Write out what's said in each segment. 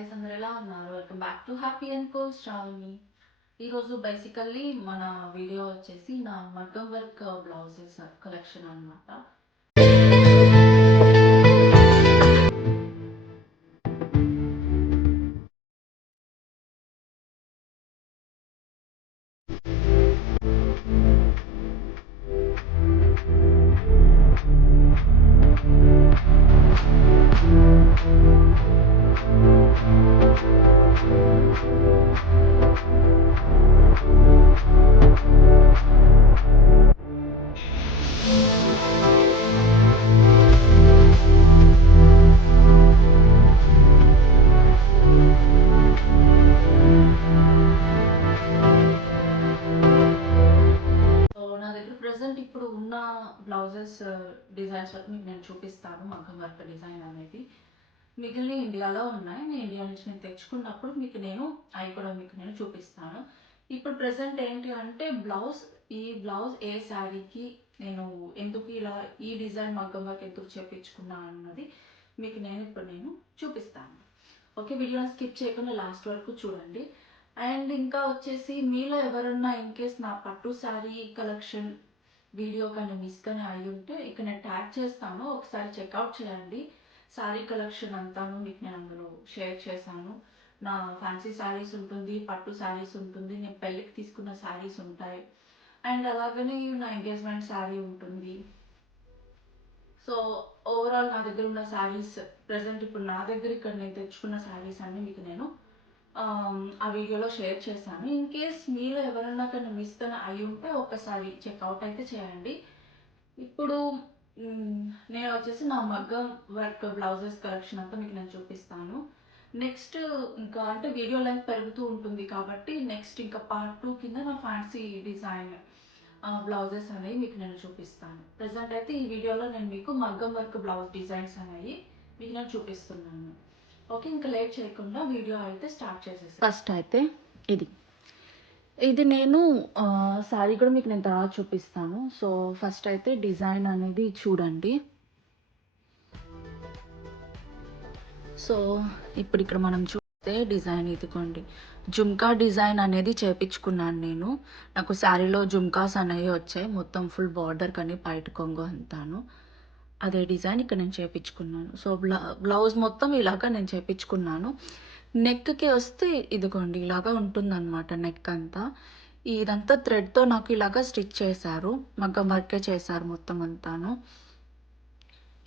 Guys అందరు ఎలా ఉన్నారు? Welcome back to happy and co Sravani. ఈరోజు బేసికల్లీ మన వీడియో వచ్చేసి నా మగ్గం వర్క్ బ్లౌజెస్ కలెక్షన్ అనమాట. నా దగ్గర ప్రజెంట్ ఇప్పుడు ఉన్న బ్లౌజెస్ డిజైన్స్ వరకు మీకు నేను చూపిస్తాను. మగ్గం వర్క్ డిజైన్ అనేది మిగిలిన ఇండియాలో ఉన్నాయి. నేను ఇండియా నుంచి నేను తెచ్చుకున్నప్పుడు మీకు నేను అవి కూడా మీకు నేను చూపిస్తాను. ఇప్పుడు ప్రజెంట్ ఏంటి అంటే ఈ బ్లౌజ్ ఏ శారీకి నేను ఎందుకు ఇలా ఈ డిజైన్ మగ్గం వర్క్ ఎందుకు చేపించుకున్నాను అన్నది మీకు నేను చూపిస్తాను. ఓకే, వీడియోని స్కిప్ చేయకుండా లాస్ట్ వరకు చూడండి. అండ్ ఇంకా వచ్చేసి మీలో ఎవరన్నా ఇన్ కేస్ నా పట్టు శారీ కలెక్షన్ వీడియో కానీ మిస్ కానీ అయి ఉంటే ఇక్కడ నేను ట్యాగ్ చేస్తాను, ఒకసారి చెక్అవుట్ చేయండి. శారీ కలెక్షన్ అంతాను మీకు నేను అందులో షేర్ చేశాను. నా ఫ్యాన్సీ శారీస్ ఉంటుంది, పట్టు శారీస్ ఉంటుంది, నేను పెళ్ళికి తీసుకున్న శారీస్ ఉంటాయి, అండ్ అలాగనే నా ఎంగేజ్మెంట్ శారీ ఉంటుంది. సో ఓవరాల్ నా దగ్గర ఉన్న శారీస్ ప్రజెంట్ ఇప్పుడు నా దగ్గర ఇక్కడ నేను తెచ్చుకున్న శారీస్ అన్నీ మీకు నేను ఆ వీడియోలో షేర్ చేశాను. ఇన్ కేస్ మీలో ఎవరన్నా కానీ మిస్ కానీ అయి ఉంటే ఒకసారి చెక్అవుట్ అయితే చేయండి. ఇప్పుడు నేను వచ్చేసి నా మగ్గం వర్క్ బ్లౌజెస్ కలెక్షన్ అంతా మీకు నేను చూపిస్తాను. నెక్స్ట్ ఇంకా అంటే వీడియో లెంత్ పెరుగుతూ ఉంటుంది కాబట్టి నెక్స్ట్ ఇంకా పార్ట్ 2 కింద నా ఫ్యాన్సీ డిజైన్ బ్లౌజెస్ అనేవి మీకు నేను చూపిస్తాను. ప్రజెంట్ అయితే ఈ వీడియోలో నేను మీకు మగ్గం వర్క్ బ్లౌజ్ డిజైన్స్ అనేవి మీకు నేను చూపిస్తున్నాను. ఓకే, ఇంకా లేట్ చేయకుండా వీడియో అయితే స్టార్ట్ చేసేస్తాను. ఫస్ట్ అయితే ఇది నేను శారీ కూడా మీకు నేను తర్వాత చూపిస్తాను. సో ఫస్ట్ అయితే డిజైన్ అనేది చూడండి. సో ఇప్పుడు ఇక్కడ మనం చూస్తే డిజైన్ ఇదిగోండి, జుమ్కా డిజైన్ అనేది చేపించుకున్నాను నేను. నాకు శారీలో జుమ్కాస్ అనేవి వచ్చాయి, మొత్తం ఫుల్ బార్డర్ కానీ బయట కొంగు అంతాను అదే డిజైన్ ఇక్కడ నేను చేపించుకున్నాను. సో బ్లౌజ్ మొత్తం ఇలాగా నేను చేపించుకున్నాను. నెక్కి వస్తే ఇదిగోండి ఇలాగా ఉంటుందన్నమాట. నెక్ అంతా ఇదంతా థ్రెడ్తో నాకు ఇలాగా స్టిచ్ చేశారు, మగ్గం వర్కే చేశారు మొత్తం అంతాను.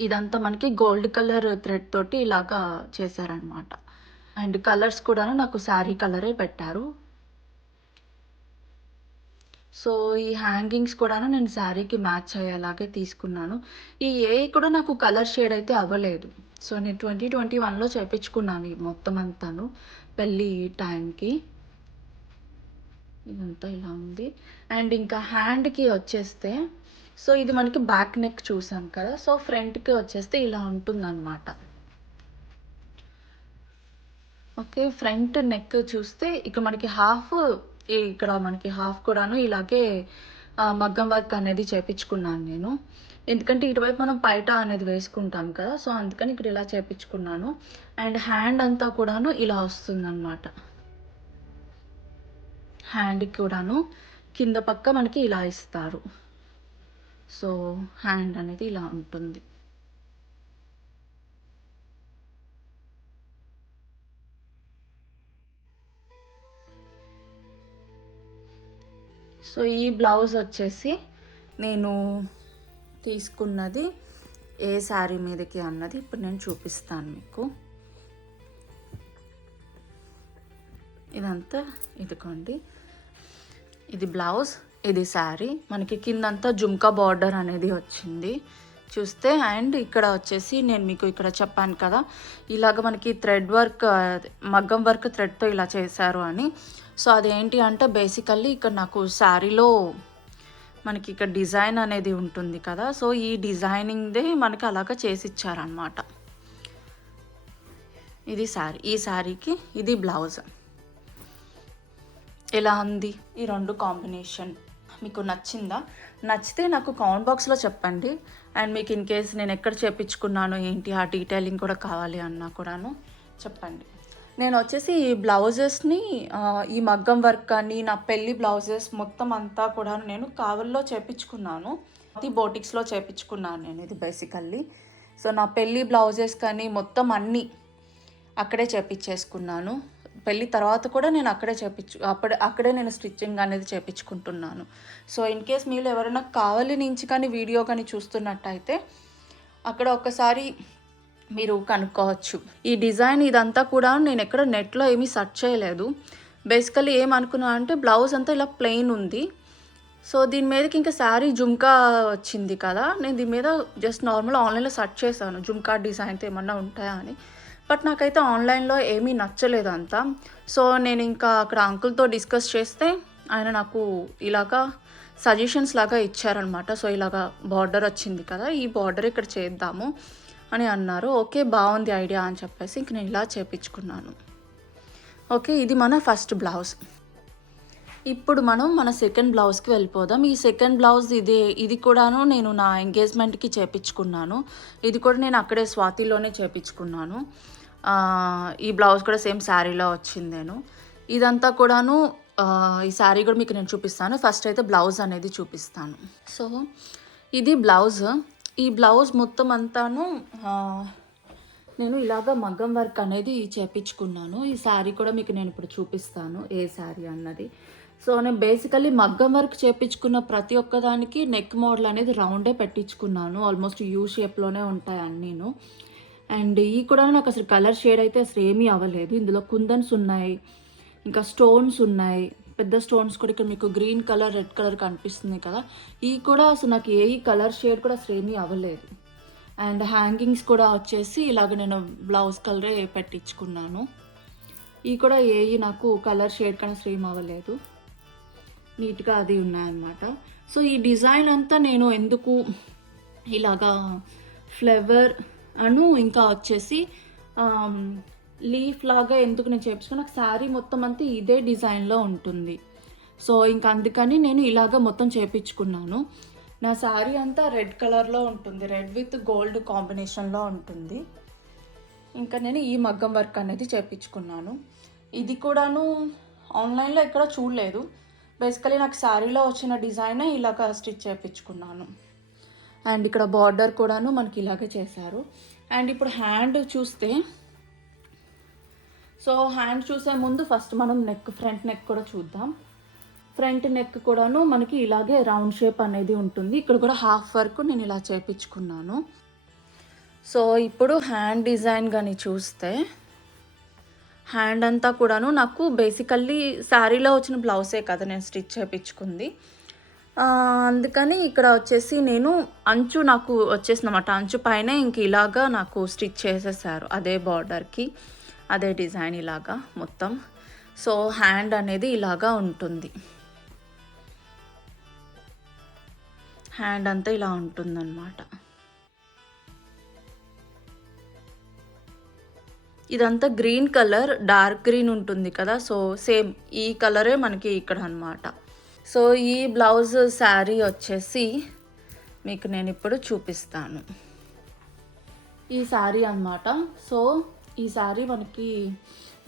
ఇదంతా మనకి గోల్డ్ కలర్ థ్రెడ్ తోటి ఇలాగా చేశారనమాట. అండ్ కలర్స్ కూడా నాకు శారీ కలరే పెట్టారు. సో ఈ హ్యాంగింగ్స్ కూడా నేను శారీకి మ్యాచ్ అయ్యేలాగే తీసుకున్నాను. ఈ కూడా నాకు కలర్ షేడ్ అయితే అవ్వలేదు. సో నేను 2021లో చేపించుకున్నాను ఈ మొత్తం అంతాను పెళ్ళి టైంకి. ఇదంతా ఇలా ఉంది. అండ్ ఇంకా హ్యాండ్కి వచ్చేస్తే సో ఇది మనకి బ్యాక్ నెక్ చూసాం కదా, సో ఫ్రంట్కి వచ్చేస్తే ఇలా ఉంటుందన్నమాట. ఓకే, ఫ్రంట్ నెక్ చూస్తే ఇక్కడ మనకి ఇక్కడ మనకి హాఫ్ కూడాను ఇలాగే మగ్గం వర్క్ అనేది చేపించుకున్నాను నేను. ఎందుకంటే ఇటువైపు మనం పైట అనేది వేసుకుంటాం కదా, సో అందుకని ఇక్కడ ఇలా చేపించుకున్నాను. అండ్ హ్యాండ్ అంతా కూడాను ఇలా వస్తుందన్నమాట. హ్యాండ్కి కూడాను కింద పక్క మనకి ఇలా ఇస్తారు. సో హ్యాండ్ అనేది ఇలా ఉంటుంది. సో ఈ బ్లౌజ్ వచ్చేసి నేను తీసుకున్నది ఏ శారీ మీదకి అన్నది ఇప్పుడు నేను చూపిస్తాను మీకు. ఇదంతా ఇదిగోండి, ఇది బ్లౌజ్, ఇది శారీ. మనకి కిందంతా జుమ్కా బార్డర్ అనేది వచ్చింది చూస్తే. అండ్ ఇక్కడ వచ్చేసి నేను మీకు ఇక్కడ చెప్పాను కదా ఇలాగ మనకి థ్రెడ్ వర్క్ మగ్గం వర్క్ థ్రెడ్తో ఇలా చేశారు అని. సో అదేంటి అంటే బేసికల్లీ ఇక్కడ నాకు శారీలో మనకి ఇక్కడ డిజైన్ అనేది ఉంటుంది కదా, సో ఈ డిజైనింగ్దే మనకి అలాగ చేసి ఇచ్చారనమాట. ఇది శారీ, ఈ శారీకి ఇది బ్లౌజ్. ఎలా ఉంది ఈ రెండు కాంబినేషన్? మీకు నచ్చిందా? నచ్చితే నాకు కామెంట్ బాక్స్లో చెప్పండి. అండ్ మీకు ఇన్ కేస్ నేను ఎక్కడ చేపించుకున్నాను ఏంటి ఆ డీటెయిలింగ్ కూడా కావాలి అన్నా కూడాను చెప్పండి. నేను వచ్చేసి ఈ బ్లౌజెస్ని ఈ మగ్గం వర్క్ కానీ నా పెళ్ళి బ్లౌజెస్ మొత్తం అంతా కూడా నేను కావల్లో చేపించుకున్నాను. బోటిక్స్లో చేపించుకున్నాను నేను ఇది బేసికల్లీ. సో నా పెళ్ళి బ్లౌజెస్ కానీ మొత్తం అన్నీ అక్కడే చేపించేసుకున్నాను. పెళ్ళి తర్వాత కూడా నేను అక్కడే అక్కడే నేను స్టిచ్చింగ్ అనేది చేపించుకుంటున్నాను. సో ఇన్ కేస్ మీరు ఎవరైనా కావాలి నుంచి కానీ వీడియో కానీ చూస్తున్నట్టయితే అక్కడ ఒక్కసారి మీరు కనుక్కోవచ్చు. ఈ డిజైన్ ఇదంతా కూడా నేను ఎక్కడ నెట్లో ఏమీ సెర్చ్ చేయలేదు. బేసికల్లీ ఏమనుకున్నా అంటే బ్లౌజ్ అంతా ఇలా ప్లెయిన్ ఉంది. సో దీని మీదకి ఇంకా శారీ జుమ్కా వచ్చింది కదా, నేను దీని మీద జస్ట్ నార్మల్ ఆన్లైన్లో సెర్చ్ చేశాను జుమ్కా డిజైన్తో ఏమన్నా ఉంటాయా అని. బట్ నాకైతే ఆన్లైన్లో ఏమీ నచ్చలేదు అంతా. సో నేను ఇంకా అక్కడ అంకుల్తో డిస్కస్ చేస్తే ఆయన నాకు ఇలాగా సజెషన్స్ లాగా ఇచ్చారనమాట. సో ఇలాగా బార్డర్ వచ్చింది కదా, ఈ బార్డర్ ఇక్కడ చేద్దాము అని అన్నారు. ఓకే బాగుంది ఐడియా అని చెప్పేసి ఇంక నేను ఇలా చేపించుకున్నాను. ఓకే ఇది మన ఫస్ట్ బ్లౌజ్. ఇప్పుడు మనం మన సెకండ్ బ్లౌజ్కి వెళ్ళిపోదాం. ఈ సెకండ్ బ్లౌజ్ ఇది కూడాను నేను నా ఎంగేజ్మెంట్కి చేపించుకున్నాను. ఇది కూడా నేను అక్కడే స్వాతిలోనే చేపించుకున్నాను. ఈ బ్లౌజ్ కూడా సేమ్ శారీలో వచ్చింది. నేను ఇదంతా కూడాను ఈ శారీ కూడా మీకు నేను చూపిస్తాను. ఫస్ట్ అయితే బ్లౌజ్ అనేది చూపిస్తాను. సో ఇది బ్లౌజ్. ఈ బ్లౌజ్ మొత్తం అంతాను నేను ఇలాగ మగ్గం వర్క్ అనేది చేపించుకున్నాను. ఈ శారీ కూడా మీకు నేను ఇప్పుడు చూపిస్తాను ఏ శారీ అన్నది. సో నేను బేసికల్లీ మగ్గం వర్క్ చేపించుకున్న ప్రతి ఒక్కదానికి నెక్ మోడల్ అనేది రౌండే పెట్టించుకున్నాను. ఆల్మోస్ట్ యూ షేప్లోనే ఉంటాయి అన్నీను. అండ్ ఈ కూడా నాకు అసలు కలర్ షేడ్ అయితే అసలు ఏమీ అవ్వలేదు. ఇందులో కుందన్స్ ఉన్నాయి, ఇంకా స్టోన్స్ ఉన్నాయి, పెద్ద స్టోన్స్ కూడా ఇక్కడ మీకు గ్రీన్ కలర్ రెడ్ కలర్ కనిపిస్తుంది కదా. ఈ కూడా అసలు నాకు ఏ కలర్ షేడ్ కూడా అసలు ఏమీ అవ్వలేదు. అండ్ హ్యాంగింగ్స్ కూడా వచ్చేసి ఇలాగ నేను బ్లౌజ్ కలరే పెట్టించుకున్నాను. ఈ కూడా నాకు కలర్ షేడ్ కానీ అసలు ఏమి అవ్వలేదు, నీట్గా అది ఉన్నాయన్నమాట. సో ఈ డిజైన్ అంతా నేను ఎందుకు ఇలాగా ఫ్లవర్ ఇంకా వచ్చేసి లీఫ్ లాగా ఎందుకు నేను చేపించుకుని నాకు శారీ మొత్తం అంతా ఇదే డిజైన్లో ఉంటుంది. సో ఇంకా అందుకని నేను ఇలాగ మొత్తం చేపించుకున్నాను. నా శారీ అంతా రెడ్ కలర్లో ఉంటుంది, రెడ్ విత్ గోల్డ్ కాంబినేషన్లో ఉంటుంది. ఇంకా నేను ఈ మగ్గం వర్క్ అనేది చేపించుకున్నాను. ఇది కూడాను ఆన్లైన్లో ఎక్కడ చూడలేదు. బేసికలీ నాకు శారీలో వచ్చిన డిజైనే ఇలాగ స్టిచ్ చేయించుకున్నాను. అండ్ ఇక్కడ బార్డర్ కూడాను మనకి ఇలాగే చేశారు. అండ్ ఇప్పుడు హ్యాండ్ చూస్తే, సో హ్యాండ్ చూసే ముందు ఫస్ట్ మనం ఫ్రంట్ నెక్ కూడా చూద్దాం. ఫ్రంట్ నెక్ కూడాను మనకి ఇలాగే రౌండ్ షేప్ అనేది ఉంటుంది. ఇక్కడ కూడా హాఫ్ వర్క్ నేను ఇలా చేయించుకున్నాను. సో ఇప్పుడు హ్యాండ్ డిజైన్ కానీ చూస్తే హ్యాండ్ అంతా కూడాను నాకు బేసికల్లీ శారీలో వచ్చిన బ్లౌజే కదా నేను స్టిచ్ చేయించుకుంది. అందుకని ఇక్కడ వచ్చేసి నేను అంచు నాకు వచ్చేసిందన్నమాట. అంచు పైన ఇంక ఇలాగా నాకు స్టిచ్ చేసేసారు అదే బార్డర్కి, అదే డిజైన్ ఇలాగా మొత్తం. సో హ్యాండ్ అనేది ఇలాగా ఉంటుంది, హ్యాండ్ అంతా ఇలా ఉంటుందన్నమాట. ఇదంతా గ్రీన్ కలర్, డార్క్ గ్రీన్ ఉంటుంది కదా, సో సేమ్ ఈ కలరే మనకి ఇక్కడ అన్నమాట. సో ఈ బ్లౌజ్ శారీ వచ్చేసి మీకు నేను ఇప్పుడు చూపిస్తాను. ఈ శారీ అన్నమాట. సో ఈ శారీ మనకి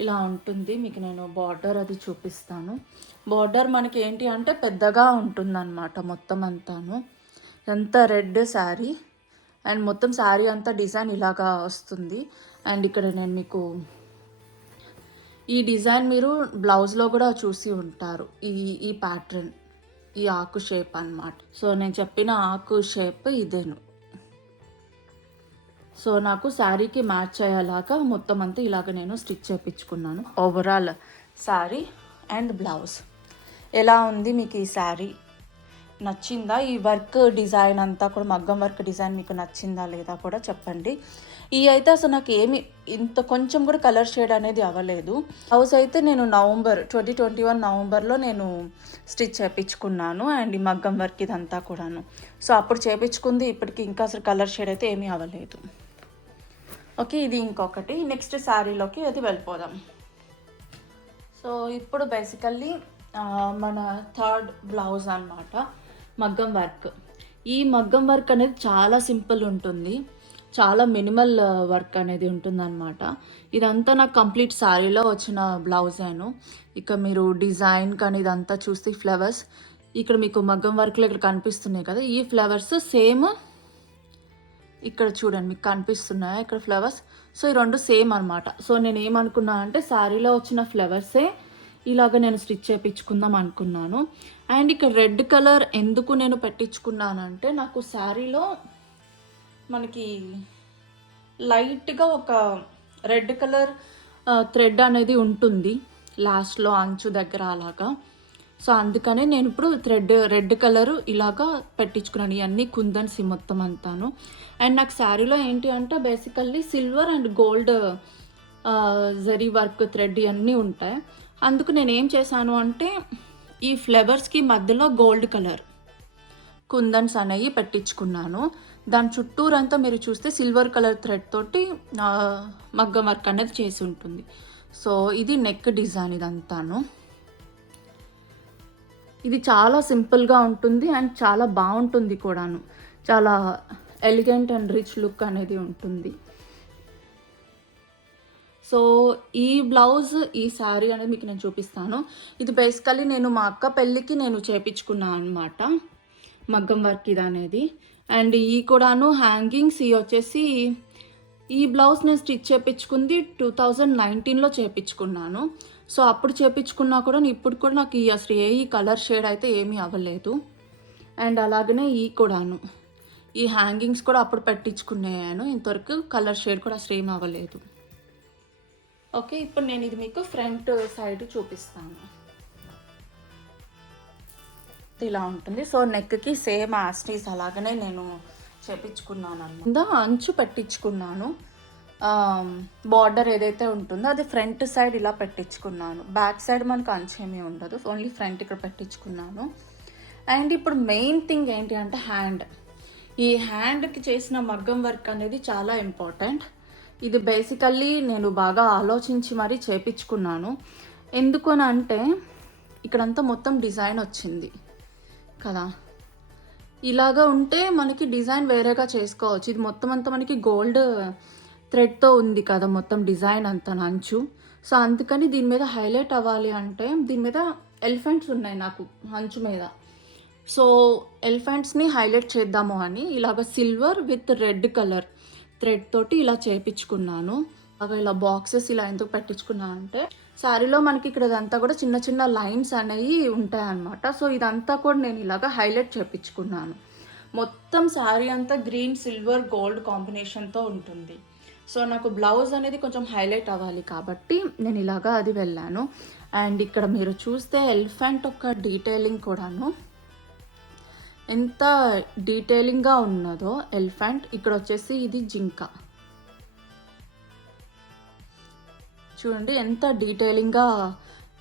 ఇలా ఉంటుంది. మీకు నేను బార్డర్ అది చూపిస్తాను. బార్డర్ మనకి ఏంటి అంటే పెద్దగా ఉంటుందన్నమాట మొత్తం అంతాను. ఎంత రెడ్ శారీ అండ్ మొత్తం శారీ అంతా డిజైన్ ఇలాగా వస్తుంది. అండ్ ఇక్కడ నేను మీకు ఈ డిజైన్ మీరు బ్లౌజ్లో కూడా చూసి ఉంటారు. ఈ ప్యాటర్న్, ఈ ఆకు షేప్ అన్నమాట. సో నేను చెప్పిన ఆకు షేప్ ఇదేను. సో నాకు శారీకి మ్యాచ్ అయ్యేలాగా మొత్తం అంతా ఇలాగ నేను స్టిచ్ చేయించుకున్నాను. ఓవరాల్ శారీ అండ్ బ్లౌజ్ ఎలా ఉంది మీకు? ఈ శారీ నచ్చిందా? ఈ వర్క్ డిజైన్ అంతా కూడా మగ్గం వర్క్ డిజైన్ మీకు నచ్చిందా లేదా కూడా చెప్పండి. ఈ అయితే అసలు నాకు ఏమి ఇంత కొంచెం కూడా కలర్ షేడ్ అనేది అవ్వలేదు. బ్లౌజ్ అయితే నేను 2021 నవంబర్లో నేను స్టిచ్ చేయించుకున్నాను. అండ్ ఈ మగ్గం వర్క్ ఇదంతా కూడాను. సో అప్పుడు చేయించుకుంది, ఇప్పటికి ఇంకా అసలు కలర్ షేడ్ అయితే ఏమీ అవ్వలేదు. ఓకే, ఇది ఇంకొకటి. నెక్స్ట్ శారీలోకి అది వెళ్ళిపోదాం. సో ఇప్పుడు బేసికల్లీ మన థర్డ్ బ్లౌజ్ అన్నమాట, మగ్గం వర్క్. ఈ మగ్గం వర్క్ అనేది చాలా సింపుల్ ఉంటుంది. చాలా మినిమల్ వర్క్ అనేది ఉంటుందన్నమాట. ఇదంతా నాకు కంప్లీట్ శారీలో వచ్చిన బ్లౌజేను. ఇక మీరు డిజైన్ కానీ ఇదంతా చూస్తే ఫ్లవర్స్ ఇక్కడ మీకు మగ్గం వర్క్లో ఇక్కడ కనిపిస్తున్నాయి కదా, ఈ ఫ్లవర్స్ సేమ్ ఇక్కడ చూడండి మీకు కనిపిస్తున్నాయి ఇక్కడ ఫ్లవర్స్. సో ఈ రెండు సేమ్ అనమాట. సో నేను ఏమనుకున్నా అంటే శారీలో వచ్చిన ఫ్లవర్సే ఇలాగ నేను స్టిచ్ చేయించుకుందాం అనుకున్నాను. అండ్ ఇక్కడ రెడ్ కలర్ ఎందుకు నేను పెట్టించుకున్నానంటే నాకు శారీలో మనకి లైట్గా ఒక రెడ్ కలర్ థ్రెడ్ అనేది ఉంటుంది లాస్ట్లో అంచు దగ్గర అలాగా. సో అందుకనే నేను ఇప్పుడు రెడ్ కలరు ఇలాగా పెట్టించుకున్నాను. ఇవన్నీ కుందన్స్ మొత్తం అంతాను. అండ్ నాకు శారీలో ఏంటి అంటే basically silver and gold zari work thread ఇవన్నీ ఉంటాయి. అందుకు నేను ఏం చేశాను అంటే ఈ ఫ్లవర్స్కి మధ్యలో గోల్డ్ కలర్ కుందన్స్ అనేవి పెట్టించుకున్నాను. దాని చుట్టూరంతా మీరు చూస్తే సిల్వర్ కలర్ థ్రెడ్ తోటి మగ్గం వర్క్ అనేది చేసి ఉంటుంది. సో ఇది నెక్ డిజైన్ ఇదంతాను. ఇది చాలా సింపుల్గా ఉంటుంది అండ్ చాలా బాగుంటుంది కూడాను. చాలా ఎలిగెంట్ అండ్ రిచ్ లుక్ అనేది ఉంటుంది. సో ఈ బ్లౌజ్ ఈ శారీ అనేది మీకు నేను చూపిస్తాను. ఇది బేసికలీ నేను మా అక్క పెళ్ళికి నేను చేయించుకున్నాను అనమాట మగ్గం వర్క్ ఇది అనేది. అండ్ ఈ కూడాను హ్యాంగింగ్స్ ఇవి వచ్చేసి ఈ బ్లౌజ్ నేను స్టిచ్ చేయించుకుంది 2019లో చేయించుకున్నాను. సో అప్పుడు చేయించుకున్నా కూడా ఇప్పుడు కూడా నాకు అసలు ఈ కలర్ షేడ్ అయితే ఏమీ అవ్వలేదు. అండ్ అలాగనే ఈ కూడాను ఈ హ్యాంగింగ్స్ కూడా అప్పుడు పెట్టించుకున్నాను. ఇంతవరకు కలర్ షేడ్ కూడా అసలు ఏమీ అవ్వలేదు. ఓకే, ఇప్పుడు నేను ఇది మీకు ఫ్రంట్ సైడ్ చూపిస్తాను. ఇలా ఉంటుంది. సో నెక్కి సేమ్ యాస్టీస్ అలాగనే నేను చేపించుకున్నాను అన్నమాట. అంచు పెట్టించుకున్నాను. బార్డర్ ఏదైతే ఉంటుందో అది ఫ్రంట్ సైడ్ ఇలా పెట్టించుకున్నాను. బ్యాక్ సైడ్ మనకు అంచు ఏమీ ఉండదు, ఓన్లీ ఫ్రంట్ ఇక్కడ పెట్టించుకున్నాను. అండ్ ఇప్పుడు మెయిన్ థింగ్ ఏంటి అంటే ఈ హ్యాండ్కి చేసిన మగ్గం వర్క్ అనేది చాలా ఇంపార్టెంట్. ఇది బేసికల్లీ నేను బాగా ఆలోచించి మరీ చేపించుకున్నాను. ఎందుకు అని అంటే ఇక్కడంతా మొత్తం డిజైన్ వచ్చింది కదా, ఇలాగా ఉంటే మనకి డిజైన్ వేరేగా చేసుకోవచ్చు. ఇది మొత్తం అంతా మనకి గోల్డ్ థ్రెడ్తో ఉంది కదా మొత్తం డిజైన్ అంతా అంచు. సో అందుకని దీని మీద హైలైట్ అవ్వాలి అంటే దీని మీద ఎలిఫెంట్స్ ఉన్నాయి నాకు అంచు మీద. సో ఎలిఫెంట్స్ని హైలైట్ చేద్దాము అని ఇలాగ silver with red colour thread తోటి ఇలా చేపించుకున్నాను. అలాగే ఇలా బాక్సెస్ ఇలా ఎందుకు పెట్టించుకున్నా అంటే శారీలో మనకి ఇక్కడ ఇదంతా కూడా చిన్న చిన్న లైన్స్ అనేవి ఉంటాయన్నమాట. సో ఇదంతా కూడా నేను ఇలాగ హైలైట్ చేపించుకున్నాను. మొత్తం శారీ అంతా గ్రీన్ సిల్వర్ గోల్డ్ కాంబినేషన్తో ఉంటుంది. సో నాకు బ్లౌజ్ అనేది కొంచెం హైలైట్ అవ్వాలి కాబట్టి నేను ఇలాగా అది వెళ్ళాను. అండ్ ఇక్కడ మీరు చూస్తే ఎలిఫెంట్ ఒక డీటెయిలింగ్ కూడాను ఎంత డీటెయిలింగ్గా ఉన్నదో ఎలిఫెంట్. ఇక్కడ వచ్చేసి ఇది జింక చూడండి ఎంత డీటెయిలింగ్గా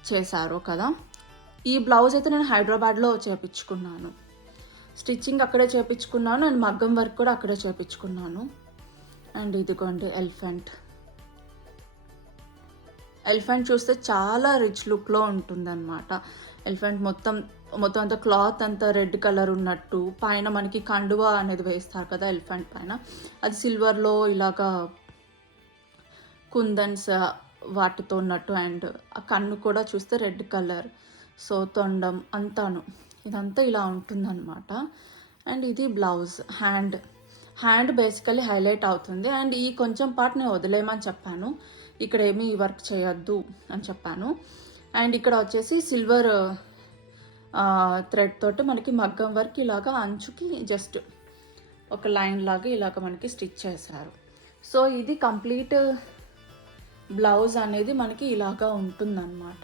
చేశారో కదా. ఈ బ్లౌజ్ అయితే నేను హైదరాబాద్లో చేపించుకున్నాను. స్టిచ్చింగ్ అక్కడే చేపించుకున్నాను అండ్ మగ్గం వర్క్ కూడా అక్కడే చేపించుకున్నాను. అండ్ ఇదిగోండి ఎలిఫెంట్ చూస్తే చాలా రిచ్ లుక్లో ఉంటుందన్నమాట. ఎలిఫెంట్ మొత్తం అంతా క్లాత్ అంతా రెడ్ కలర్ ఉన్నట్టు, పైన మనకి కండువా అనేది వేస్తారు కదా ఎలిఫెంట్ పైన, అది సిల్వర్లో ఇలాగా కుందన్స్ వాటితో ఉన్నట్టు. అండ్ ఆ కన్ను కూడా చూస్తే రెడ్ కలర్. సో తొండం అంతాను ఇదంతా ఇలా ఉంటుందన్నమాట. అండ్ ఇది బ్లౌజ్ హ్యాండ్ బేసికలీ హైలైట్ అవుతుంది. అండ్ ఈ కొంచెం పార్ట్ నేను వదిలేయమని చెప్పాను, ఇక్కడ ఏమీ వర్క్ చేయొద్దు అని చెప్పాను. అండ్ ఇక్కడ వచ్చేసి సిల్వర్ థ్రెడ్ తోటి మనకి మగ్గం వర్క్ ఇలాగా అంచుకి జస్ట్ ఒక లైన్ లాగా ఇలాగ మనకి స్టిచ్ చేశారు. సో ఇది కంప్లీట్ బ్లౌజ్ అనేది మనకి ఇలాగా ఉంటుందన్నమాట.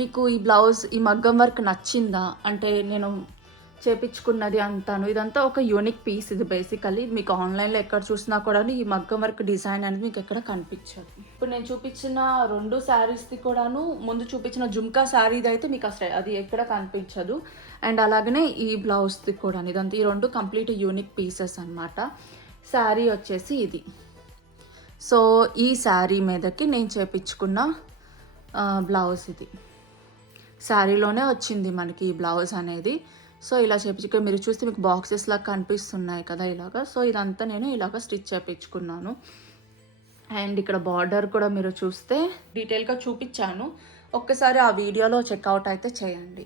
మీకు ఈ బ్లౌజ్ ఈ మగ్గం వర్క్ నచ్చిందా అంటే నేను చేపించుకున్నది అంతాను ఇదంతా ఒక యూనిక్ పీస్. ఇది బేసికల్లీ మీకు ఆన్లైన్లో ఎక్కడ చూసినా కూడా ఈ మగ్గం వర్క్ డిజైన్ అనేది మీకు ఎక్కడ కనిపించదు. ఇప్పుడు నేను చూపించిన 2 శారీస్ది కూడాను ముందు చూపించిన జుమ్కా శారీది అయితే మీకు అసలు అది ఎక్కడ కనిపించదు. అండ్ అలాగనే ఈ బ్లౌజ్ది కూడా ఇదంతా ఈ 2 కంప్లీట్ యూనిక్ పీసెస్ అనమాట. శారీ వచ్చేసి ఇది. సో ఈ శారీ మీదకి నేను చేపించుకున్న బ్లౌజ్ ఇది. శారీలోనే వచ్చింది మనకి ఈ బ్లౌజ్ అనేది. సో ఇలా చేపించుకో, మీరు చూస్తే మీకు బాక్సెస్ లాగా కనిపిస్తున్నాయి కదా ఇలాగా. సో ఇదంతా నేను ఇలాగ స్టిచ్ చేయించుకున్నాను. అండ్ ఇక్కడ బార్డర్ కూడా మీరు చూస్తే డీటెయిల్గా చూపించాను, ఒక్కసారి ఆ వీడియోలో చెక్అవుట్ అయితే చేయండి.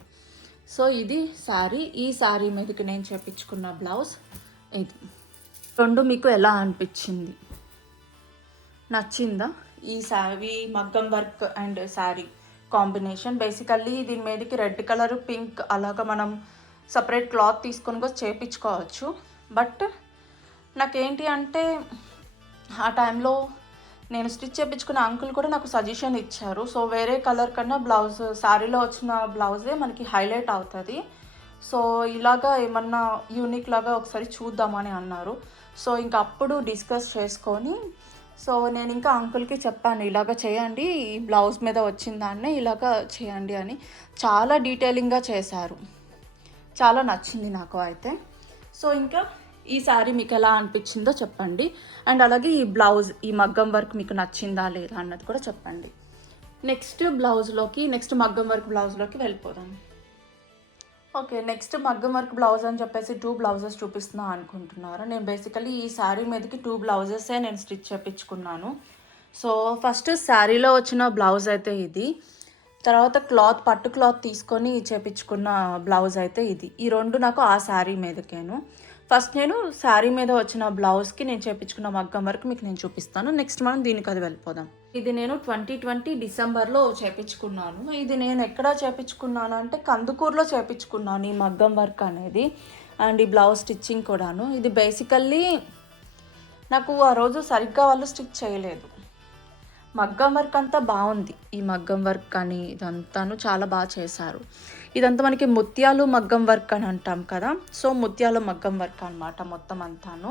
సో ఇది శారీ, ఈ శారీ మీదకి నేను చేయించుకున్న బ్లౌజ్ ఇది. రెండు మీకు ఎలా అనిపించింది, నచ్చిందా? ఈ శారీ మగ్గం work and sari combination. Basically దీని మీదకి రెడ్ కలర్, పింక్ అలాగా మనం సపరేట్ క్లాత్ తీసుకొని కూడా చేయించుకోవచ్చు. బట్ నాకేంటి అంటే ఆ టైంలో నేను స్టిచ్ చేయించుకున్న అంకుల్ కూడా నాకు సజెషన్ ఇచ్చారు. సో వేరే కలర్ కన్నా బ్లౌజ్, శారీలో వచ్చిన బ్లౌజే మనకి హైలైట్ అవుతుంది. సో ఇలాగా ఏమన్నా యూనిక్ లాగా ఒకసారి చూద్దామని అన్నారు. సో ఇంకా అప్పుడు డిస్కస్ చేసుకొని, సో నేను ఇంకా అంకుల్కి చెప్పాను ఇలాగ చేయండి, ఈ బ్లౌజ్ మీద వచ్చిన దాన్నే ఇలాగ చేయండి అని. చాలా డీటెయిలింగ్గా చేశారు, చాలా నచ్చింది నాకు అయితే. సో ఇంకా ఈ శారీ మీకు ఎలా అనిపించిందో చెప్పండి. అండ్ అలాగే ఈ బ్లౌజ్, ఈ మగ్గం వర్క్ మీకు నచ్చిందా లేదా అన్నది కూడా చెప్పండి. నెక్స్ట్ మగ్గం వర్క్ బ్లౌజ్లోకి వెళ్ళిపోదాం. ఓకే, నెక్స్ట్ మగ్గం వర్క్ బ్లౌజ్ అని చెప్పేసి 2 బ్లౌజెస్ చూపిస్తున్నా అనుకుంటున్నారు. నేను బేసికలీ ఈ శారీ మీదకి 2 బ్లౌజెసే నేను స్టిచ్ చేయించుకున్నాను. సో ఫస్ట్ శారీలో వచ్చిన బ్లౌజ్ అయితే ఇది, తర్వాత పట్టు క్లాత్ తీసుకొని చేయించుకున్న బ్లౌజ్ అయితే ఇది. ఈ రెండు నాకు ఆ శారీ మీదకేను. ఫస్ట్ నేను శారీ మీద వచ్చిన బ్లౌజ్కి నేను చేయించుకున్న మగ్గం వర్క్ మీకు నేను చూపిస్తాను. నెక్స్ట్ మనం దీనికి అది వెళ్ళిపోదాం. ఇది నేను 2020 డిసెంబర్లో చేయించుకున్నాను. ఇది నేను ఎక్కడ చేయించుకున్నాను అంటే కందుకూరులో చేయించుకున్నాను ఈ మగ్గం వర్క్ అనేది, అండ్ ఈ బ్లౌజ్ స్టిచ్చింగ్ కూడాను. ఇది బేసికల్లీ నాకు ఆ రోజు సరిగ్గా వాళ్ళు స్టిచ్ చేయలేదు. మగ్గం వర్క్ అంతా బాగుంది, ఈ మగ్గం వర్క్ కానీ ఇదంతాను చాలా బాగా చేశారు. ఇదంతా మనకి ముత్యాలు మగ్గం వర్క్ అని అంటాం కదా, సో ముత్యాల మగ్గం వర్క్ అనమాట మొత్తం అంతాను.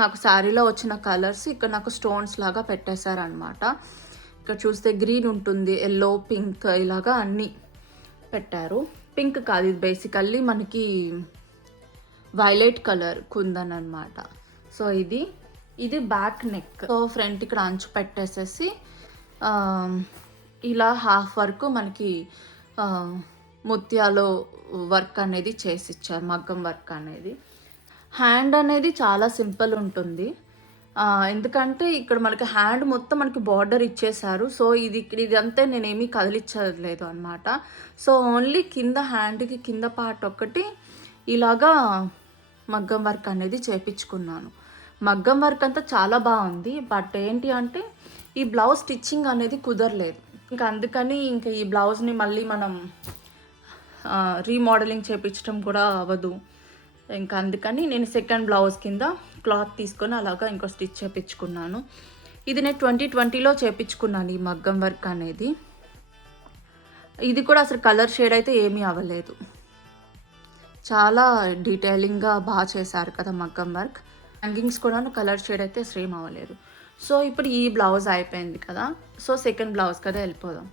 నాకు శారీలో వచ్చిన కలర్స్ ఇక్కడ నాకు స్టోన్స్ లాగా పెట్టేశారనమాట. ఇక్కడ చూస్తే గ్రీన్ ఉంటుంది, ఎల్లో, పింక్ ఇలాగా అన్నీ పెట్టారు. పింక్ కాదు, ఇది బేసికల్లీ మనకి వైలెట్ కలర్ కుందన్ అనమాట. సో ఇది బ్యాక్ నెక్. సో ఫ్రంట్ ఇక్కడ అంచు పెట్టేసేసి ఇలా హాఫ్ వరకు మనకి ముత్యాలు వర్క్ అనేది చేసి ఇచ్చారు, మగ్గం వర్క్ అనేది. హ్యాండ్ అనేది చాలా సింపుల్ ఉంటుంది, ఎందుకంటే ఇక్కడ మనకి హ్యాండ్ మొత్తం మనకి బార్డర్ ఇచ్చేసారు. సో ఇదంతా నేనేమీ కదిలించలేదు అనమాట. సో ఓన్లీ కింద హ్యాండ్కి కింద పార్ట్ ఒకటి ఇలాగా మగ్గం వర్క్ అనేది చేపించుకున్నాను. మగ్గం వర్క్ అంతా చాలా బాగుంది, బట్ ఏంటి అంటే ఈ బ్లౌజ్ స్టిచ్చింగ్ అనేది కుదరలేదు. ఇంకా అందుకని ఇంకా ఈ బ్లౌజ్ని మళ్ళీ మనం రీమోడలింగ్ చేయించడం కూడా అవ్వదు. ఇంకా అందుకని నేను సెకండ్ బ్లౌజ్ కింద క్లాత్ తీసుకొని అలాగా ఇంకో స్టిచ్ చేయించుకున్నాను. ఇది నేను 2020లో చేయించుకున్నాను ఈ మగ్గం వర్క్ అనేది. ఇది కూడా అసలు కలర్ షేడ్ అయితే ఏమీ అవ్వలేదు, చాలా డీటెయిలింగ్గా బాగా చేశారు కదా మగ్గం వర్క్. హ్యాంగింగ్స్ కూడా కలర్ షేడ్ అయితే సేమ్ అవ్వలేదు. సో ఇప్పుడు ఈ బ్లౌజ్ అయిపోయింది కదా, సో సెకండ్ బ్లౌజ్ కదా వెళ్ళిపోదాం.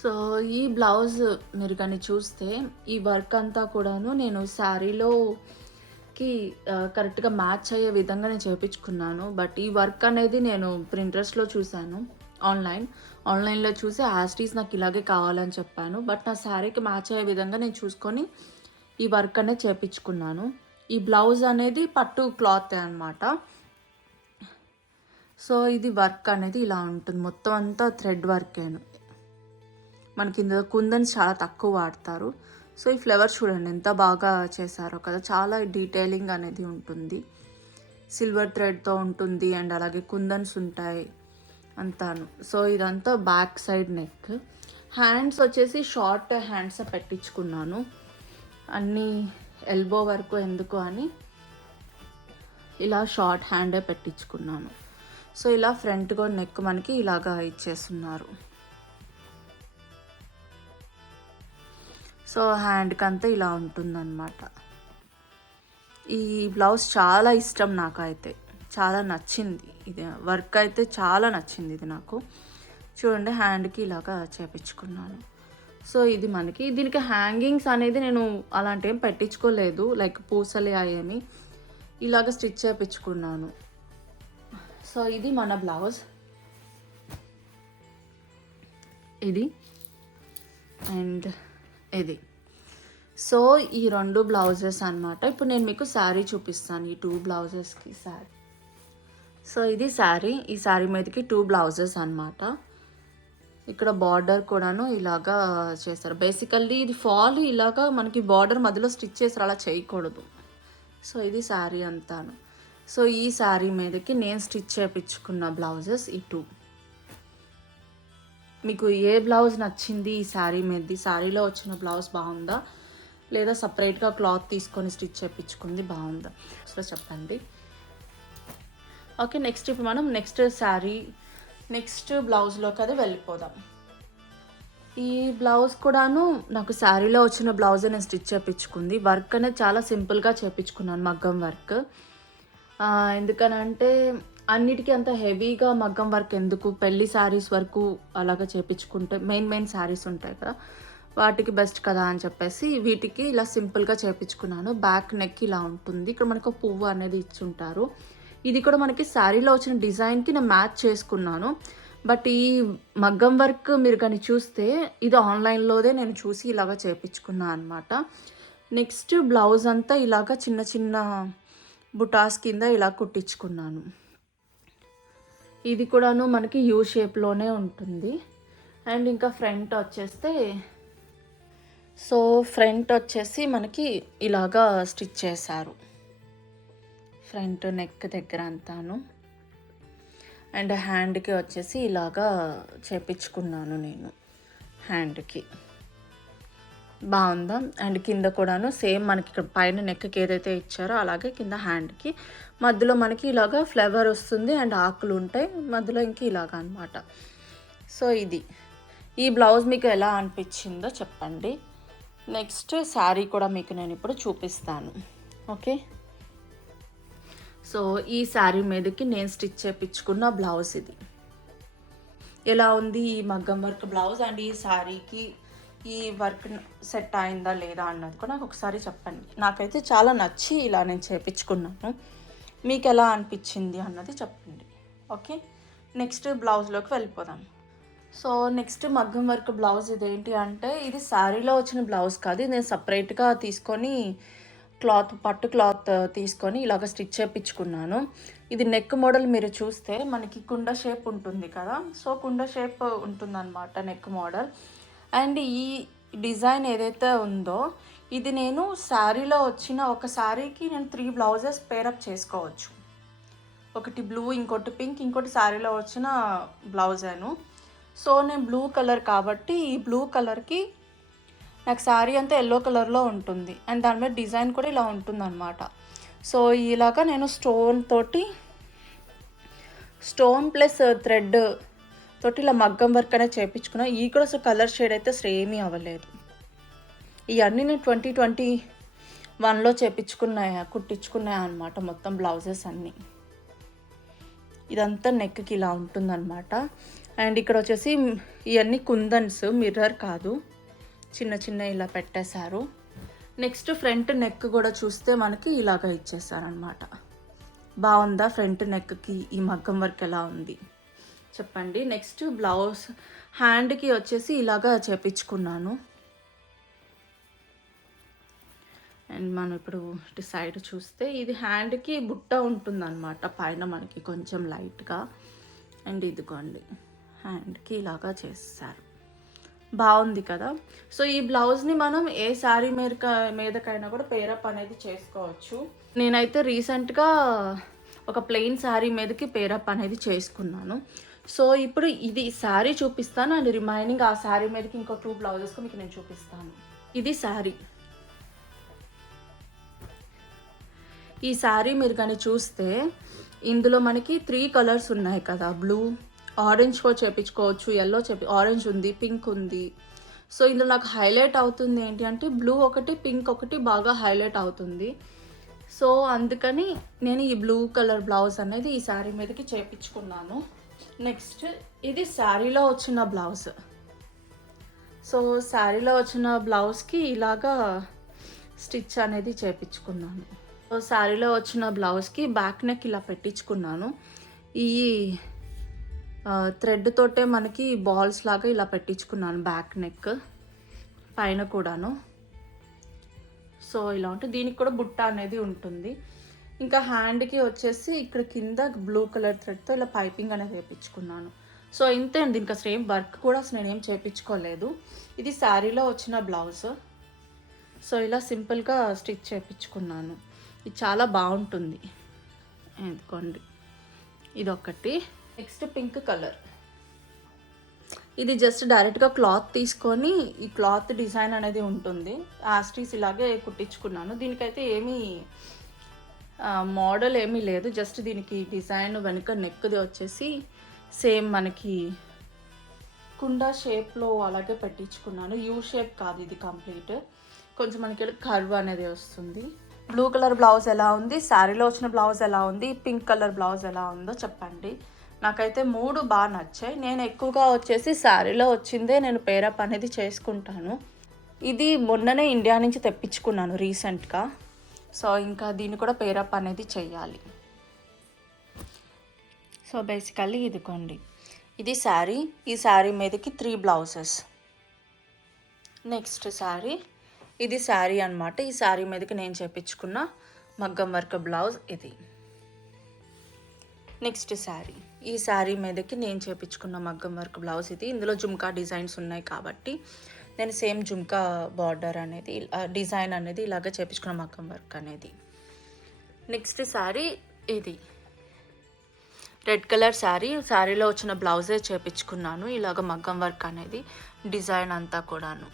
సో ఈ బ్లౌజ్ మీరు కానీ చూస్తే ఈ వర్క్ అంతా కూడాను నేను శారీలోకి కరెక్ట్గా మ్యాచ్ అయ్యే విధంగా నేను చేయించుకున్నాను. బట్ ఈ వర్క్ అనేది నేను ప్రింటర్స్లో చూశాను, ఆన్లైన్లో చూసి యాస్టీస్ నాకు ఇలాగే కావాలని చెప్పాను. బట్ నా శారీకి మ్యాచ్ అయ్యే విధంగా నేను చూసుకొని ఈ వర్క్ అనేది చేయించుకున్నాను. ఈ బ్లౌజ్ అనేది పట్టు క్లాత్ అనమాట. సో ఇది వర్క్ అనేది ఇలా ఉంటుంది, మొత్తం అంతా థ్రెడ్ వర్కేను. మనకి ఇందులో కుందన్స్ చాలా తక్కువ వాడతారు. సో ఈ ఫ్లవర్ చూడండి ఎంత బాగా చేశారో కదా, చాలా డీటెయిలింగ్ అనేది ఉంటుంది, సిల్వర్ థ్రెడ్తో ఉంటుంది అండ్ అలాగే కుందన్స్ ఉంటాయి అంతాను. సో ఇదంతా బ్యాక్ సైడ్ నెక్. హ్యాండ్స్ వచ్చేసి షార్ట్ హ్యాండ్స్ పెట్టించుకున్నాను, అన్నీ ఎల్బో వరకు ఎందుకు అని ఇలా షార్ట్ హ్యాండే పెట్టించుకున్నాను. సో ఇలా ఫ్రంట్ కూడా నెక్ మనకి ఇలాగా ఇచ్చేస్తున్నారు. సో హ్యాండ్కి అంతా ఇలా ఉంటుందన్నమాట. ఈ బ్లౌజ్ చాలా ఇష్టం నాకైతే, చాలా నచ్చింది. ఇది వర్క్ అయితే చాలా నచ్చింది ఇది నాకు. చూడండి హ్యాండ్కి ఇలాగా చేపించుకున్నాను. సో ఇది మనకి దీనికి హ్యాంగింగ్స్ అనేది నేను అలాంటి ఏం పెట్టించుకోలేదు, లైక్ పూసలే అయ్యేమి ఇలాగ స్టిచ్ చేయించుకున్నాను. సో ఇది మన బ్లౌజ్, ఇది అండ్ ఇది. సో ఈ 2 బ్లౌజెస్ అనమాట. ఇప్పుడు నేను మీకు శారీ చూపిస్తాను, ఈ 2 బ్లౌజెస్కి శారీ. సో ఇది శారీ, ఈ శారీ మీదకి 2 బ్లౌజెస్ అనమాట. ఇక్కడ బార్డర్ కూడాను ఇలాగా చేస్తారు. బేసికల్లీ ఇది ఫాల్ ఇలాగా మనకి బార్డర్ మధ్యలో స్టిచ్ చేస్తారు, అలా చేయకూడదు. సో ఇది శారీ అంతాను. సో ఈ శారీ మీదకి నేను స్టిచ్ చేయించుకున్న బ్లౌజెస్ ఈ 2. మీకు ఏ బ్లౌజ్ నచ్చింది ఈ శారీ మీదది? శారీలో వచ్చిన బ్లౌజ్ బాగుందా, లేదా సపరేట్గా క్లాత్ తీసుకొని స్టిచ్ చేయించుకుంది బాగుందా? సో చెప్పండి. ఓకే, నెక్స్ట్ ఇప్పుడు మనం నెక్స్ట్ బ్లౌజ్లోకి అది వెళ్ళిపోదాం. ఈ బ్లౌజ్ కూడాను నాకు శారీలో వచ్చిన బ్లౌజ్ నేను స్టిచ్ చేయించుకుంది. వర్క్ అనేది చాలా సింపుల్గా చేయించుకున్నాను, మగ్గం వర్క్. ఎందుకనంటే అన్నిటికీ అంత హెవీగా మగ్గం వర్క్ ఎందుకు, పెళ్లి శారీస్ వరకు అలాగా చేయించుకుంటే మెయిన్ శారీస్ ఉంటాయి కదా, వాటికి బెస్ట్ కదా అని చెప్పేసి వీటికి ఇలా సింపుల్గా చేయించుకున్నాను. బ్యాక్ నెక్ ఇలా ఉంటుంది, ఇక్కడ మనకు పువ్వు అనేది ఇచ్చుంటారు. ఇది కూడా మనకి శారీలో వచ్చిన డిజైన్కి నేను మ్యాచ్ చేసుకున్నాను. బట్ ఈ మగ్గం వర్క్ మీరు కానీ చూస్తే ఇది ఆన్లైన్లోదే నేను చూసి ఇలాగ చేయించుకున్నాను అనమాట. నెక్స్ట్ బ్లౌజ్ అంతా ఇలాగ చిన్న చిన్న బుటాస్ కింద ఇలా కుట్టించుకున్నాను. ఇది కూడాను మనకి యూ షేప్లోనే ఉంటుంది. అండ్ ఇంకా ఫ్రంట్ వచ్చేసి మనకి ఇలాగా స్టిచ్ చేశారు, ఫ్రంట్ నెక్ దగ్గర అంతాను. అండ్ హ్యాండ్కి వచ్చేసి ఇలాగా చేపించుకున్నాను నేను, హ్యాండ్కి బాగుందా. అండ్ కింద కూడాను సేమ్ మనకి ఇక్కడ పైన నెక్కి ఏదైతే ఇచ్చారో అలాగే కింద హ్యాండ్కి మధ్యలో మనకి ఇలాగా ఫ్లవర్ వస్తుంది అండ్ ఆకులు ఉంటాయి మధ్యలో, ఇంక ఇలాగా అనమాట. సో ఇది ఈ బ్లౌజ్ మీకు ఎలా అనిపించిందో చెప్పండి. నెక్స్ట్ శారీ కూడా మీకు నేను ఇప్పుడు చూపిస్తాను. ఓకే, సో ఈ శారీ మీదకి నేను స్టిచ్ చేయించుకున్న బ్లౌజ్ ఇది. ఎలా ఉంది ఈ మగ్గం వర్క్ బ్లౌజ్ అండ్ ఈ శారీకి ఈ వర్క్ సెట్ అయిందా లేదా అన్నది కూడా నాకు ఒకసారి చెప్పండి. నాకైతే చాలా నచ్చి ఇలా నేను చేయించుకున్నాను, మీకు ఎలా అనిపించింది అన్నది చెప్పండి. ఓకే, నెక్స్ట్ బ్లౌజ్లోకి వెళ్ళిపోదాం. సో నెక్స్ట్ మగ్గం వర్క్ బ్లౌజ్ ఇదేంటి అంటే, ఇది శారీలో వచ్చిన బ్లౌజ్ కాదు, నేను సపరేట్గా తీసుకొని పట్టు క్లాత్ తీసుకొని ఇలాగ స్టిచ్ చేయించుకున్నాను. ఇది నెక్ మోడల్ మీరు చూస్తే మనకి కుండ షేప్ ఉంటుంది కదా, సో కుండ షేప్ ఉంటుందన్నమాట నెక్ మోడల్. అండ్ ఈ డిజైన్ ఏదైతే ఉందో ఇది నేను శారీలో వచ్చిన ఒక శారీకి నేను 3 బ్లౌజెస్ పేరప్ చేసుకోవచ్చు. ఒకటి బ్లూ, ఇంకోటి పింక్, ఇంకోటి శారీలో వచ్చిన బ్లౌజేను. సో నేను బ్లూ కలర్ కాబట్టి ఈ బ్లూ కలర్కి నాకు శారీ అంతా ఎల్లో కలర్లో ఉంటుంది అండ్ దాని మీద డిజైన్ కూడా ఇలా ఉంటుందన్నమాట. సో ఇలాగా నేను స్టోన్ ప్లస్ థ్రెడ్ తోటి ఇలా మగ్గం వర్క్ అనేది చేయించుకున్నా. ఈ కూడా అసలు కలర్ షేడ్ అయితే అసలు ఏమీ అవ్వలేదు. ఇవన్నీ నేను 2021లో కుట్టించుకున్నాయి అనమాట మొత్తం బ్లౌజెస్ అన్నీ. ఇదంతా నెక్కి ఇలా ఉంటుందన్నమాట. అండ్ ఇక్కడ వచ్చేసి ఇవన్నీ కుందన్స్, మిర్రర్ కాదు, చిన్న చిన్న ఇలా పెట్టేశారు. నెక్స్ట్ ఫ్రంట్ నెక్ కూడా చూస్తే మనకి ఇలాగ ఇచ్చేసారనమాట. బాగుందా ఫ్రంట్ నెక్కి ఈ మగ్గం వర్క్ ఎలా ఉంది చెప్పండి. నెక్స్ట్ బ్లౌజ్ హ్యాండ్కి వచ్చేసి ఇలాగా చేపించుకున్నాను. అండ్ మనం ఇప్పుడు ఇటు సైడ్ చూస్తే ఇది హ్యాండ్కి బుట్ట ఉంటుందన్నమాట పైన మనకి కొంచెం లైట్గా. అండ్ ఇదిగోండి హ్యాండ్కి ఇలాగా చేస్తారు, బాగుంది కదా. సో ఈ బ్లౌజ్ని మనం ఏ శారీ మీదకైనా కూడా పేరప్ అనేది చేసుకోవచ్చు. నేనైతే రీసెంట్గా ఒక ప్లెయిన్ శారీ మీదకి పేరప్ అనేది చేసుకున్నాను. సో ఇప్పుడు ఇది శారీ చూపిస్తాను అండ్ రిమైనింగ్ ఆ శారీ మీదకి ఇంకో 2 బ్లౌజెస్కి మీకు నేను చూపిస్తాను. ఇది శారీ. ఈ శారీ మీరు కానీ చూస్తే ఇందులో మనకి 3 కలర్స్ ఉన్నాయి కదా, బ్లూ, ఆరెంజ్ కూడా చేపించుకోవచ్చు, ఎల్లో ఆరెంజ్ ఉంది, పింక్ ఉంది. సో ఇందులో నాకు హైలైట్ అవుతుంది ఏంటి అంటే బ్లూ ఒకటి, పింక్ ఒకటి బాగా హైలైట్ అవుతుంది. సో అందుకని నేను ఈ బ్లూ కలర్ బ్లౌజ్ అనేది ఈ శారీ మీదకి చేపించుకున్నాను. నెక్స్ట్ ఇది శారీలో వచ్చిన బ్లౌజ్. సో శారీలో వచ్చిన బ్లౌజ్కి ఇలాగా స్టిచ్ అనేది చేపించుకున్నాను. సో శారీలో వచ్చిన బ్లౌజ్కి బ్యాక్ నెక్ ఇలా పెట్టించుకున్నాను. ఈ థ్రెడ్ తోటే మనకి బాల్స్ లాగా ఇలా పెట్టించుకున్నాను బ్యాక్ నెక్ పైన కూడాను. సో ఇలా ఉంటుంది. దీనికి కూడా బుట్ట అనేది ఉంటుంది. ఇంకా హ్యాండ్కి వచ్చేసి ఇక్కడ కింద బ్లూ కలర్ థ్రెడ్తో ఇలా పైపింగ్ అనేది వేయించుకున్నాను. సో ఇంతే అండి, ఇంకా సేమ్ వర్క్ కూడా అసలు నేనేం చేయించుకోలేదు. ఇది శారీలో వచ్చిన బ్లౌజ్. సో ఇలా సింపుల్గా స్టిచ్ చేయించుకున్నాను. ఇది చాలా బాగుంటుంది. ఎందుకోండి ఇదొకటి. Next pink colour. ఇది జస్ట్ డైరెక్ట్గా క్లాత్ తీసుకొని ఈ క్లాత్ డిజైన్ అనేది ఉంటుంది. యాస్టీస్ ఇలాగే కుట్టించుకున్నాను. దీనికైతే ఏమీ మోడల్ ఏమీ లేదు. జస్ట్ దీనికి డిజైన్ వెనుక నెక్ది వచ్చేసి సేమ్ మనకి కుండా షేప్లో అలాగే పెట్టించుకున్నాను. యూ షేప్ కాదు ఇది కంప్లీట్. కొంచెం మనకి కర్వ్ అనేది వస్తుంది. బ్లూ కలర్ బ్లౌజ్ ఎలా ఉంది, శారీలో వచ్చిన బ్లౌజ్ ఎలా ఉంది, పింక్ కలర్ బ్లౌజ్ ఎలా ఉందో చెప్పండి. నాకైతే 3 బాగా నచ్చాయి. నేను ఎక్కువగా వచ్చేసి శారీలో వచ్చిందే నేను పేరప్ అనేది చేసుకుంటాను. ఇది మొన్ననే ఇండియా నుంచి తెప్పించుకున్నాను రీసెంట్గా. సో ఇంకా దీన్ని కూడా పేరప్ అనేది చెయ్యాలి. సో బేసికల్లీ ఇదిగోండి, ఇది శారీ. ఈ శారీ మీదకి 3 బ్లౌజెస్. నెక్స్ట్ శారీ, ఇది శారీ అనమాట. ఈ శారీ మీదకి నేను చేపించుకున్న మగ్గం వర్క్ బ్లౌజ్ ఇది. నెక్స్ట్ శారీ, ఈ శారీ మీదకి నేను చేపించుకున్న మగ్గం వర్క్ బ్లౌజ్ ఇది. ఇందులో జుమ్కా డిజైన్స్ ఉన్నాయి కాబట్టి నేను సేమ్ జుమ్కా బార్డర్ అనేది డిజైన్ అనేది ఇలాగ చేపించుకున్న మగ్గం వర్క్ అనేది. నెక్స్ట్ శారీ ఇది రెడ్ కలర్ శారీ. శారీలో వచ్చిన బ్లౌజే చేపించుకున్నాను ఇలాగ మగ్గం వర్క్ అనేది డిజైన్ అంతా కూడాను.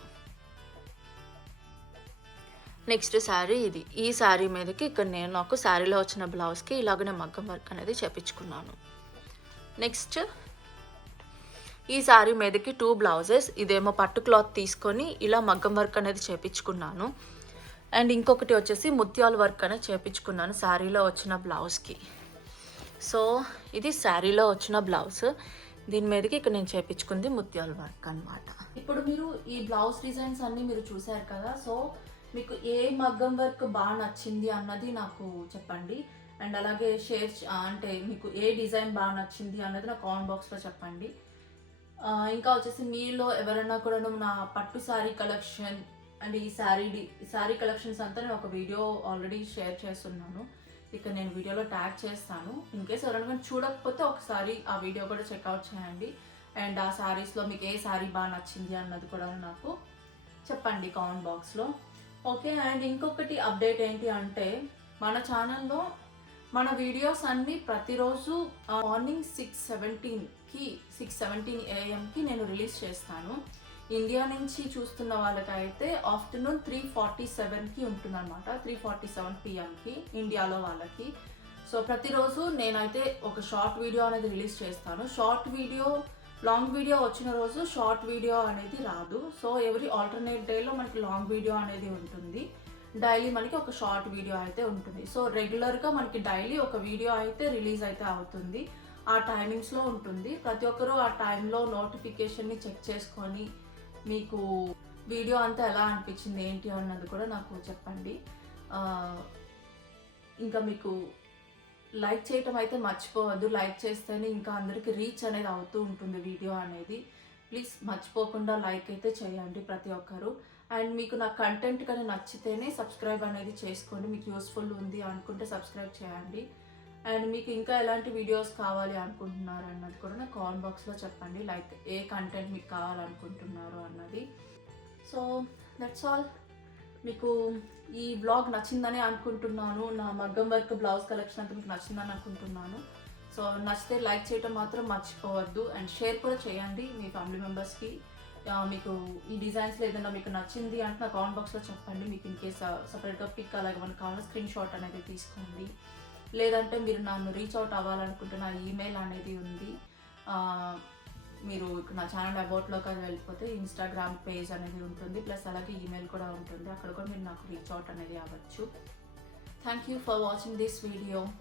నెక్స్ట్ శారీ ఇది. ఈ శారీ మీదకి ఇక్కడ నేను నాకు శారీలో వచ్చిన బ్లౌజ్కి ఇలాగనే మగ్గం వర్క్ అనేది చేపించుకున్నాను. నెక్స్ట్ ఈ శారీ మీదకి 2 బ్లౌజెస్. ఇదేమో పట్టు క్లాత్ తీసుకొని ఇలా మగ్గం వర్క్ అనేది చేపించుకున్నాను. అండ్ ఇంకొకటి వచ్చేసి ముత్యాల వర్క్ అనేది చేపించుకున్నాను శారీలో వచ్చిన బ్లౌజ్కి. సో ఇది శారీలో వచ్చిన బ్లౌజ్. దీని మీదకి ఇక్కడ నేను చేపించుకుంది ముత్యాల వర్క్ అనమాట. ఇప్పుడు మీరు ఈ బ్లౌజ్ డిజైన్స్ అన్నీ మీరు చూసారు కదా. సో మీకు ఏ మగ్గం వర్క్ బాగా నచ్చింది అన్నది నాకు చెప్పండి. అండ్ అలాగే అంటే మీకు ఏ డిజైన్ బాగా నచ్చింది అన్నది నా కామెంట్ బాక్స్లో చెప్పండి. ఇంకా వచ్చేసి మీలో ఎవరైనా కూడా నా పట్టు శారీ కలెక్షన్ అండ్ ఈ శారీ కలెక్షన్స్ అంతా నేను ఒక వీడియో ఆల్రెడీ షేర్ చేస్తున్నాను. ఇక్కడ నేను వీడియోలో ట్యాగ్ చేస్తాను. ఇన్కేస్ ఎవరైనా చూడకపోతే ఒకసారి ఆ వీడియో కూడా చెక్అవుట్ చేయండి. అండ్ ఆ శారీస్లో మీకు ఏ శారీ బాగా నచ్చింది అన్నది కూడా నాకు చెప్పండి కామెంట్ బాక్స్లో. ఓకే. అండ్ ఇంకొకటి అప్డేట్ ఏంటి అంటే మన ఛానల్లో మన వీడియోస్ అన్నీ ప్రతిరోజు మార్నింగ్ 6:17 AM నేను రిలీజ్ చేస్తాను. ఇండియా నుంచి చూస్తున్న వాళ్ళకైతే ఆఫ్టర్నూన్ 3:47 ఉంటుందన్నమాట. 3:47 PM ఇండియాలో వాళ్ళకి. సో ప్రతిరోజు నేనైతే ఒక షార్ట్ వీడియో అనేది రిలీజ్ చేస్తాను. లాంగ్ వీడియో వచ్చిన రోజు షార్ట్ వీడియో అనేది రాదు. సో ఎవ్రీ ఆల్టర్నేట్ డేలో మనకి లాంగ్ వీడియో అనేది ఉంటుంది. డైలీ మనకి ఒక షార్ట్ వీడియో అయితే ఉంటుంది. సో రెగ్యులర్గా మనకి డైలీ ఒక వీడియో అయితే రిలీజ్ అయితే అవుతుంది. ఆ టైమింగ్స్లో ఉంటుంది. ప్రతి ఒక్కరూ ఆ టైంలో నోటిఫికేషన్ని చెక్ చేసుకొని మీకు వీడియో అంతా ఎలా అనిపించింది ఏంటి అన్నది కూడా నాకు చెప్పండి. ఇంకా మీకు లైక్ చేయటం అయితే మర్చిపోవద్దు. లైక్ చేస్తేనే ఇంకా అందరికీ రీచ్ అనేది అవుతూ ఉంటుంది వీడియో అనేది. ప్లీజ్ మర్చిపోకుండా లైక్ అయితే చేయండి ప్రతి ఒక్కరు. అండ్ మీకు నా కంటెంట్ కానీ నచ్చితేనే సబ్స్క్రైబ్ అనేది చేసుకోండి. మీకు యూస్ఫుల్ ఉంది అనుకుంటే సబ్స్క్రైబ్ చేయండి. అండ్ మీకు ఇంకా ఎలాంటి వీడియోస్ కావాలి అనుకుంటున్నారు అన్నది కూడా నాకు కామెంట్ బాక్స్లో చెప్పండి. లైక్ ఏ కంటెంట్ మీకు కావాలనుకుంటున్నారు అన్నది. So that's all. మీకు ఈ బ్లాగ్ నచ్చిందని అనుకుంటున్నాను. నా మగ్గం వర్క్ బ్లౌజ్ కలెక్షన్ అంతా మీకు నచ్చిందని అనుకుంటున్నాను. సో నచ్చితే లైక్ చేయటం మాత్రం మర్చిపోవద్దు. అండ్ షేర్ కూడా చేయండి మీ ఫ్యామిలీ మెంబర్స్కి. మీకు ఈ డిజైన్స్లో ఏదైనా మీకు నచ్చింది అంటే నా కామెంట్ బాక్స్లో చెప్పండి. మీకు ఇన్కేస్ సపరేట్గా పిక్ అలాగే మనకు కావాలని స్క్రీన్ షాట్ అనేది తీసుకోండి. లేదంటే మీరు నన్ను రీచ్ అవుట్ అవ్వాలనుకుంటే నా ఈమెయిల్ అనేది ఉంది. మీరు నా ఛానల్ అబౌట్లోకి అది వెళ్ళిపోతే ఇన్స్టాగ్రామ్ పేజ్ అనేది ఉంటుంది. ప్లస్ అలాగే ఈమెయిల్ కూడా ఉంటుంది. అక్కడ కూడా మీరు నాకు రీచ్ అవుట్ అనేది అవ్వచ్చు. Thank you for watching this video.